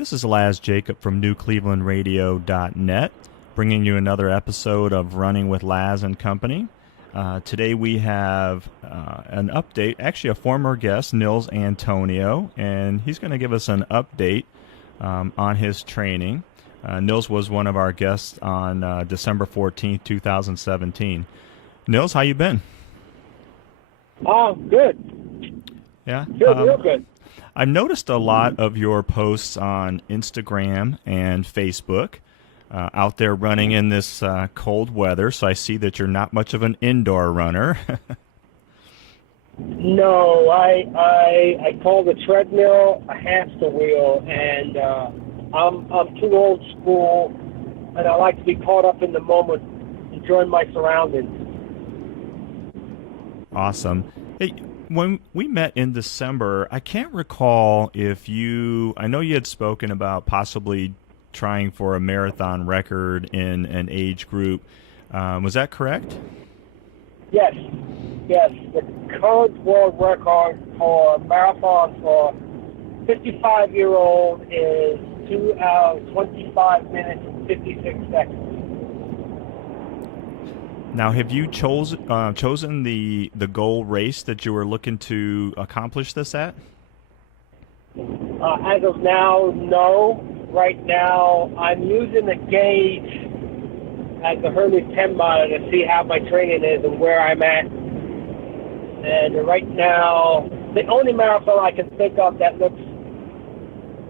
This is Laz Jacob from NewClevelandRadio.net, bringing you another episode of Running with Laz and Company. Today we have an update, actually a former guest, Nils Antonio, and he's going to give us an update on his training. Nils was one of our guests on December 14th, 2017. Nils, how you been? Oh, good. Yeah? Real good. I've noticed a lot of your posts on Instagram and Facebook out there running in this cold weather, so I see that you're not much of an indoor runner. No, I call the treadmill a hamster wheel, and I'm too old school, and I like to be caught up in the moment, enjoying my surroundings. Awesome. Hey, when we met in December, I can't recall if I know you had spoken about possibly trying for a marathon record in an age group. Was that correct? Yes. The current world record for marathon for 55-year-old is 2 hours, 25 minutes, and 56 seconds. Now, have you chosen the goal race that you were looking to accomplish this at? As of now, no. Right now, I'm using the gauge as the Hermes 10 mile to see how my training is and where I'm at. And right now, the only marathon I can think of that looks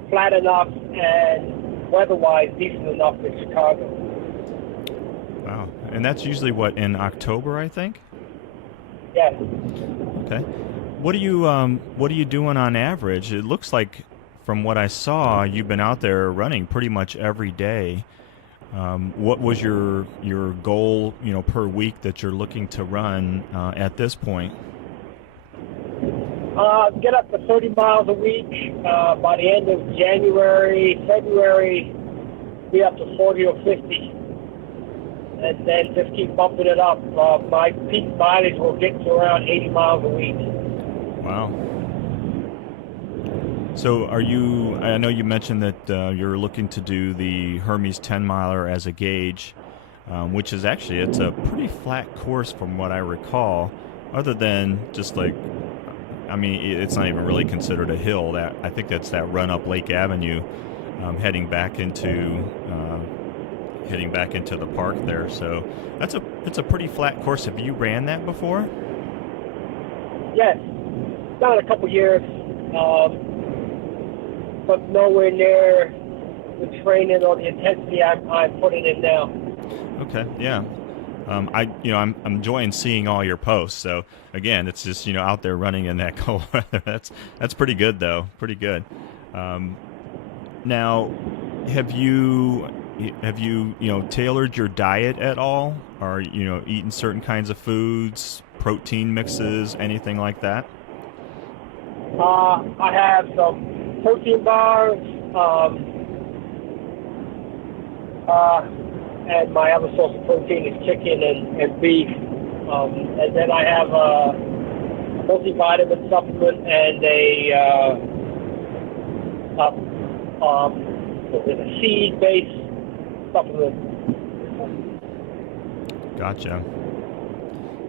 flat enough and weather-wise decent enough is Chicago. Wow. And that's usually in October, I think? Yes. Okay. What are you doing on average? It looks like from what I saw, you've been out there running pretty much every day. What was your goal, per week that you're looking to run at this point? Get up to 30 miles a week. By the end of January, February, be up to 40 or 50. And then just keep bumping it up. My peak mileage will get to around 80 miles a week. Wow. So I know you mentioned that you're looking to do the Hermes 10 miler as a gauge, which is it's a pretty flat course from what I recall, other than just it's not even really considered a hill. I think that's that run up Lake Avenue, heading back into the park there. So it's a pretty flat course. Have you ran that before? Yes, done it a couple years, but nowhere near the training or the intensity I'm putting in now. Okay, yeah. I'm enjoying seeing all your posts. So again, it's just out there running in that cold weather. That's pretty good though. Pretty good. Now, have you tailored your diet at all? Are eating certain kinds of foods, protein mixes, anything like that? I have some protein bars, and my other source of protein is chicken and beef. And then I have a multivitamin supplement and a seed-based supplement. Gotcha.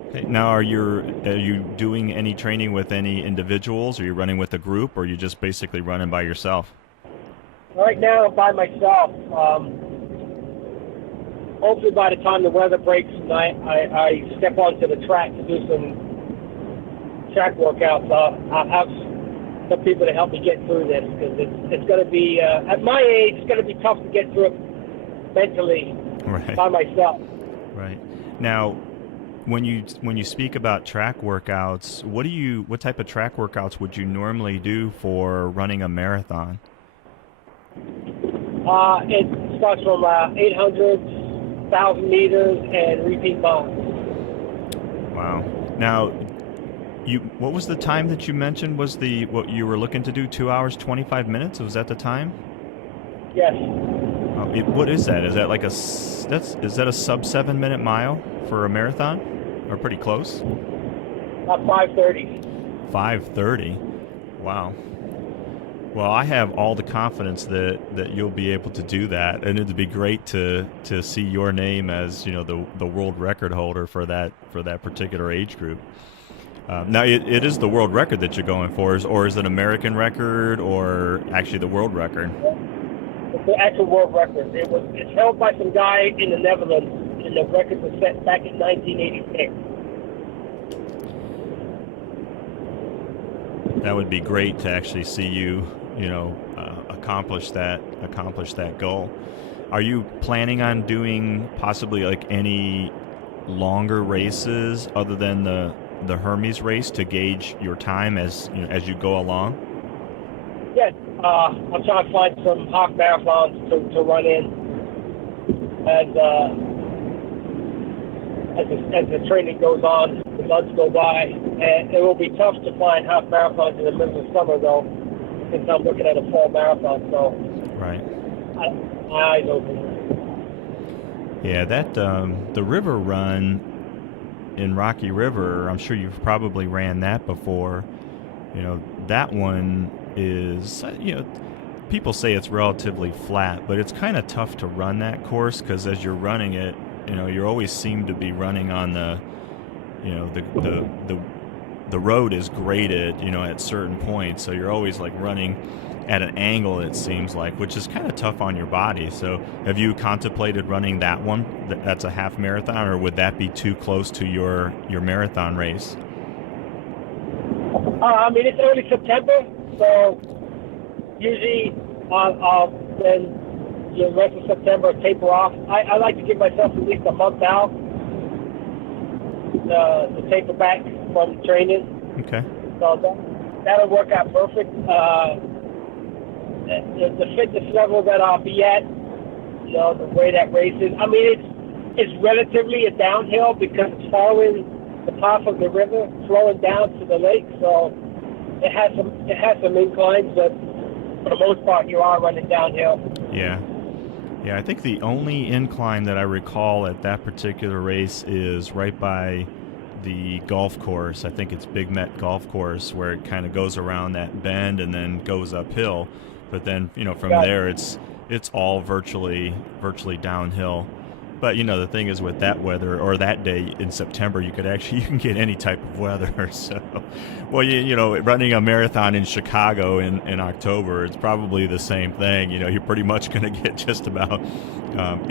Okay, now, are you doing any training with any individuals? Are you running with a group, or are you just basically running by yourself? Right now, I'm by myself. Hopefully, by the time the weather breaks and I step onto the track to do some track workouts, I'll have some people to help me get through this, because it's going to be, at my age, it's going to be tough to get through it mentally by myself. Right. Now, when you speak about track workouts, what type of track workouts would you normally do for running a marathon? It starts from 800, 1,000 meters, and repeat miles. Wow. Now, what was the time that you mentioned was what you were looking to do? 2 hours, 25 minutes? Was that the time? Yes. What is that? Is that is that a sub 7 minute mile for a marathon, or pretty close? About 5:30. 5:30. Wow. Well, I have all the confidence that you'll be able to do that, and it'd be great to see your name as the world record holder for that particular age group. Now, it is the world record that you're going for, or is it American record, or actually the world record? It's the actual world record. It's held by some guy in the Netherlands, and the record was set back in 1986. That would be great to actually see you, accomplish that goal. Are you planning on doing possibly like any longer races other than the Hermes race to gauge your time as you go along? Yeah, I'm trying to find some half marathons to run in as the training goes on, the months go by, and it will be tough to find half marathons in the middle of summer though, since I'm looking at a fall marathon. So, right, my eyes open. Yeah, that the river run in Rocky River, I'm sure you've probably ran that before. That one is, people say it's relatively flat, but it's kind of tough to run that course because as you're running it, you always seem to be running on the road is graded, at certain points, so you're always like running at an angle, it seems like, which is kind of tough on your body. So have you contemplated running that one? That's a half marathon, or would that be too close to your marathon race? It's early September, so usually I'll then the rest of September taper off. I like to give myself at least a month out to taper back from training. Okay. So that'll work out perfect. The fitness level that I'll be at, the way that race is. It's relatively a downhill because it's following the path of the river, flowing down to the lake. So it has some inclines, but for the most part, you are running downhill. Yeah. Yeah, I think the only incline that I recall at that particular race is right by the golf course. I think it's Big Met Golf Course, where it kind of goes around that bend and then goes uphill. But then, from there, it's all virtually downhill. But the thing is, with that weather, or that day in September, you can get any type of weather. So, well, running a marathon in Chicago in October, it's probably the same thing. You're pretty much going to get just about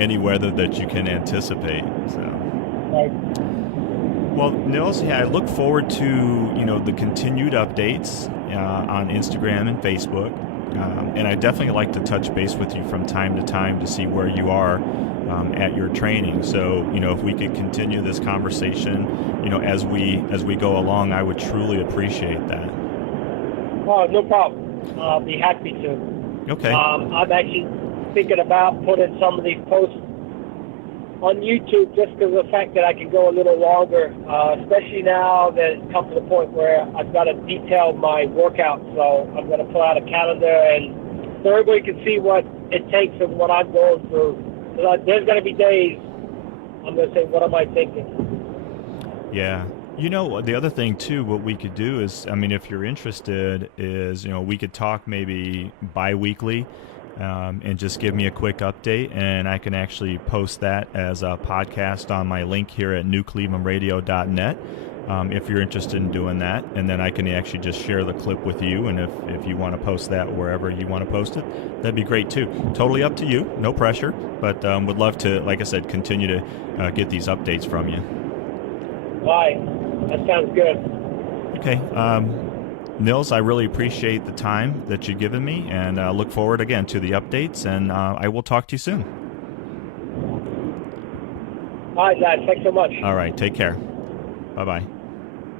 any weather that you can anticipate. So, right. Well, Nils, I look forward to the continued updates on Instagram and Facebook, and I definitely like to touch base with you from time to time to see where you are at your training. So, if we could continue this conversation, as we go along, I would truly appreciate that. Oh, no problem. I'll be happy to. Okay. I'm actually thinking about putting some of these posts on YouTube just because of the fact that I can go a little longer, especially now that it's come to the point where I've got to detail my workout. So I'm going to pull out a calendar and so everybody can see what it takes and what I'm going through. There's going to be days I'm going to say, what am I thinking? Yeah. The other thing, too, what we could do is, if you're interested, is, we could talk maybe bi-weekly and just give me a quick update, and I can actually post that as a podcast on my link here at newclevelandradio.net. If you're interested in doing that, and then I can actually just share the clip with you, and if you want to post that wherever you want to post it, that'd be great too. Totally up to you, no pressure, but would love to, like I said, continue to get these updates from you. All right, that sounds good. Okay, Nils, I really appreciate the time that you've given me, and look forward again to the updates, and I will talk to you soon. All right, guys, thanks so much. All right, take care. Bye-bye.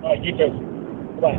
All right, you too. Bye.